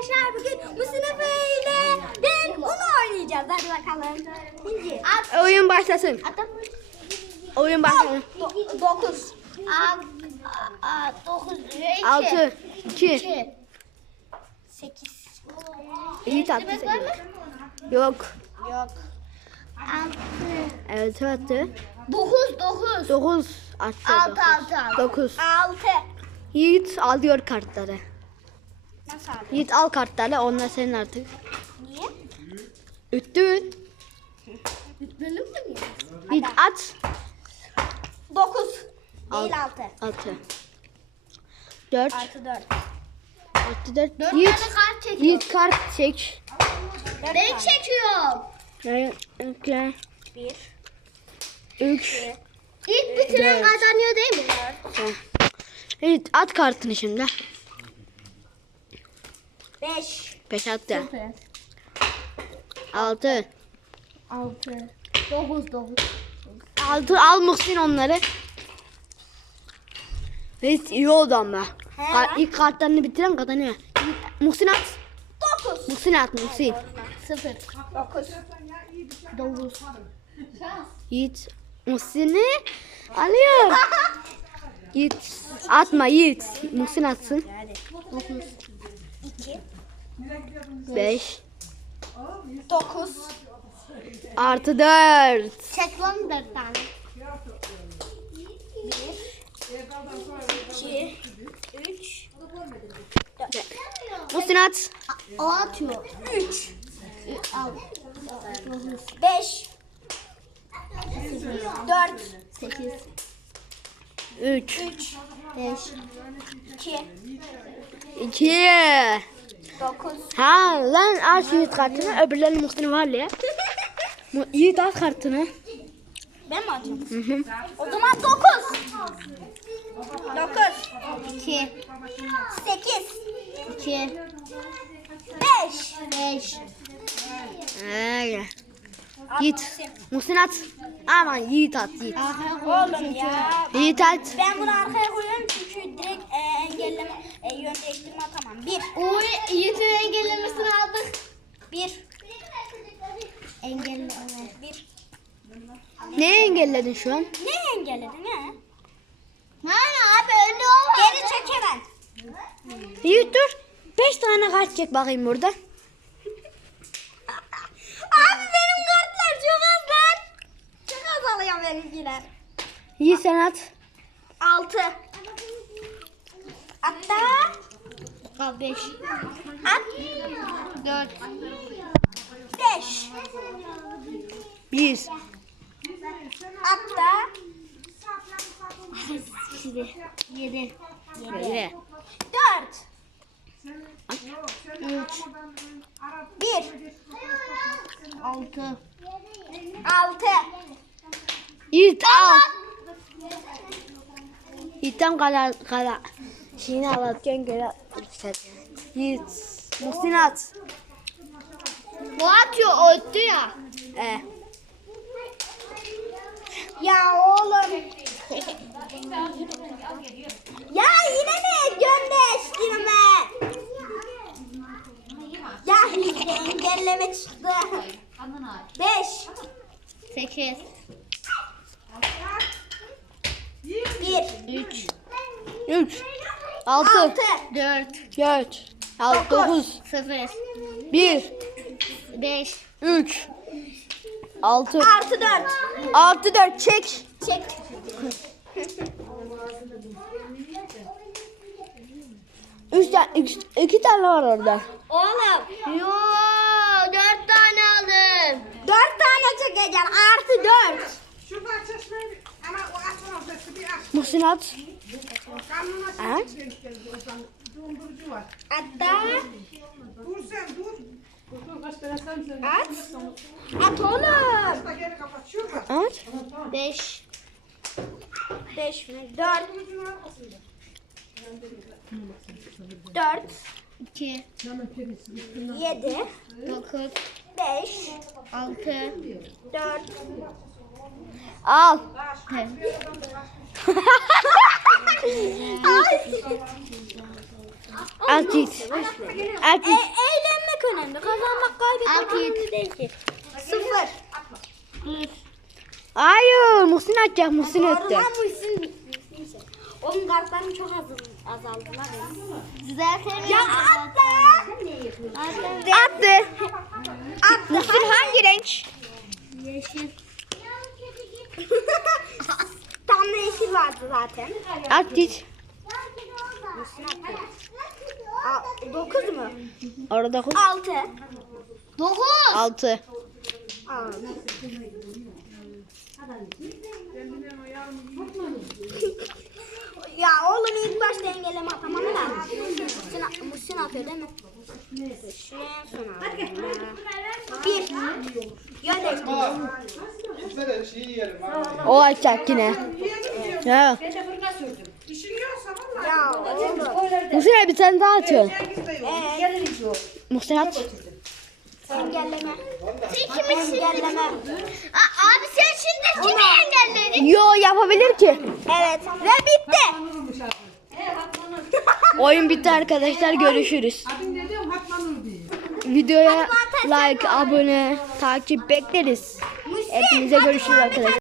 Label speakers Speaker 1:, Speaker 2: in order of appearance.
Speaker 1: arkadaşlar bugün bu sınıfıyla ben onu oynayacağız. Hadi bakalım. İnci.
Speaker 2: Oyun başlasın. Oyun başlasın.
Speaker 1: 9. 9.
Speaker 2: 6, 2.
Speaker 1: 8.
Speaker 2: İyi tatlı. Yok.
Speaker 1: Yok. 6.
Speaker 2: Evet attı.
Speaker 1: 9.
Speaker 2: 9 attı.
Speaker 1: 6.
Speaker 2: 9.
Speaker 1: 6.
Speaker 2: Yiğit alıyor kartları.
Speaker 1: Nasıl abi?
Speaker 2: Yiğit al kartları, onlar senin artık.
Speaker 1: Niye?
Speaker 2: Üttün.
Speaker 1: Benim de mi?
Speaker 2: Yiğit at.
Speaker 1: 9.
Speaker 2: Al.
Speaker 1: Değil 6.
Speaker 2: 6. 4.
Speaker 1: Artı 4.
Speaker 2: Artı 4.
Speaker 1: 4
Speaker 2: Yiğit.
Speaker 1: tane kart çekiyor.
Speaker 2: Yiğit kart çek.
Speaker 1: Ben çekiyorum.
Speaker 2: Evet.
Speaker 1: 1.
Speaker 2: 3.
Speaker 1: İlk bitiren
Speaker 2: Dört.
Speaker 1: kazanıyor değil mi?
Speaker 2: Yiğit at kartını şimdi.
Speaker 1: 5.
Speaker 2: 5 attı. 6.
Speaker 1: 6. 9.
Speaker 2: 6 al Muhsin onları. Hiç iyi oldu ama. İlk kartlarını bitiren kazanıyor. Muhsin at.
Speaker 1: 9.
Speaker 2: Muhsin at Muhsin.
Speaker 1: 0. 9. 9.
Speaker 2: Yiğit Muhsin'i alıyor. Yiğit atma Yiğit. Muhsin atsın.
Speaker 1: 9. 2.
Speaker 2: 5
Speaker 1: 9.
Speaker 2: artı 4.
Speaker 1: Çek lan 4 tane. 1. 2. 3.
Speaker 2: Muhsin at.
Speaker 1: O atıyor. 3. 5. 4. 8.
Speaker 2: 3
Speaker 1: 3. 5. 2.
Speaker 2: 2.
Speaker 1: 9.
Speaker 2: Ha lan al şu Yiğit kartını, öbürlerinin Muhsin'i var ya. Yiğit al kartını.
Speaker 1: Ben mi atıyorum?
Speaker 2: Hı.
Speaker 1: O zaman 9. 9. 2. 8. 2. 5. 5.
Speaker 2: Yiğit. Muhsin at. Aman Yiğit at Yiğit.
Speaker 1: Oğlum ya.
Speaker 2: Yiğit at.
Speaker 1: Ben bunu arkaya koyuyorum çünkü direkt engelleme, yön değiştirme atamam. 1.
Speaker 3: Uğur Yiğit'in engellemesini aldık.
Speaker 1: 1. Engelleme. 1.
Speaker 2: Neyi engelledin şu an?
Speaker 1: Ne engelledin ha?
Speaker 3: Hani abi önde o var.
Speaker 1: Geri çek hemen.
Speaker 2: Yiğit dur. 5 tane kart çek bakayım burada.
Speaker 1: Abi benim kartlar çok az lan. Çok az alıyor benimkiler.
Speaker 2: Yiğit sen at.
Speaker 1: 6. Hatta
Speaker 3: 5.
Speaker 1: at
Speaker 3: 4.
Speaker 1: 5.
Speaker 2: 1.
Speaker 1: Hatta
Speaker 3: 7.
Speaker 2: 7.
Speaker 1: 4.
Speaker 3: 3.
Speaker 1: 1.
Speaker 3: 6.
Speaker 1: 6.
Speaker 2: Yiğit al. Yiğit'ten kala şeyini alırken göre Yiğit. Muhsin at.
Speaker 3: Bu atıyor o öttü ya.
Speaker 1: Ya oğlum. Ya yine mi yön değiştirme? Ya engelleme çıktı. 5.
Speaker 3: 8.
Speaker 1: 1.
Speaker 3: 3.
Speaker 2: 3. 6.
Speaker 1: 6.
Speaker 3: 4.
Speaker 2: 4. 6. 9.
Speaker 3: 0.
Speaker 2: 1.
Speaker 3: 5.
Speaker 2: 3. 6.
Speaker 1: Artı 4.
Speaker 2: Artı 4 çek.
Speaker 1: Çek.
Speaker 2: İki tane var orada.
Speaker 1: Oğlum.
Speaker 3: Yo 4 tane aldım.
Speaker 1: 4 tane çekeceksin. Artı 4.
Speaker 4: Şuradan çeşmeyi ama o atın bir aç.
Speaker 2: Muhsin at.
Speaker 4: Karnına
Speaker 2: Evet.
Speaker 4: şey denk geldi o zaman. Dondurucu var.
Speaker 1: Hatta
Speaker 4: Dur sen dur.
Speaker 1: at. At oğlum.
Speaker 4: Da geri kapat. Şurada.
Speaker 2: Evet.
Speaker 1: 5. 5 mi? 4. 4.
Speaker 3: 2.
Speaker 1: 7.
Speaker 3: 9.
Speaker 1: 5.
Speaker 3: 6.
Speaker 1: 4.
Speaker 2: Al. Alt Yiğit. Alt Yiğit.
Speaker 1: Eğlenmek önemli. Kazanmak kaybetmek önemli değil ki. 0.
Speaker 2: Hayır, Muhsin atacak. Muhsin öttü.
Speaker 1: Doğru lan Muhsin. Onun kartlarım çok azaldı lan benim.
Speaker 3: Zaten
Speaker 1: Ya atla.
Speaker 2: Attı. Muhsin hangi renk?
Speaker 1: Yeşil. Tam da yeşil vardı zaten.
Speaker 2: Alt Yiğit.
Speaker 1: 9 mu?
Speaker 2: Orada
Speaker 1: 6.
Speaker 3: 9.
Speaker 2: 6.
Speaker 1: Ya oğlum ilk başta engelleme atamam da. Muhsin atıyor değil mi? Muhsin sonra. 1. Yön değiştirdim.
Speaker 5: Gitme de şeyi yiyelim.
Speaker 2: O atacak yine. Ya.
Speaker 4: Düşünüyorsa vallahi.
Speaker 1: Ya oğlum.
Speaker 2: Muhsin abi sen daha atıyorsun.
Speaker 4: Cengiz de yok.
Speaker 2: Muhsin at.
Speaker 1: Engelleme.
Speaker 3: İkimiz
Speaker 1: Engelleme.
Speaker 3: Abi sen şimdi kimi engelledin?
Speaker 2: Yo yapabilir ki.
Speaker 1: Evet. Ve bitti.
Speaker 2: Oyun bitti arkadaşlar. Görüşürüz.
Speaker 4: Abim ne diyorum? Hatmanur diye.
Speaker 2: Videoya like, abone, takip bekleriz. Hepinize görüşürüz arkadaşlar.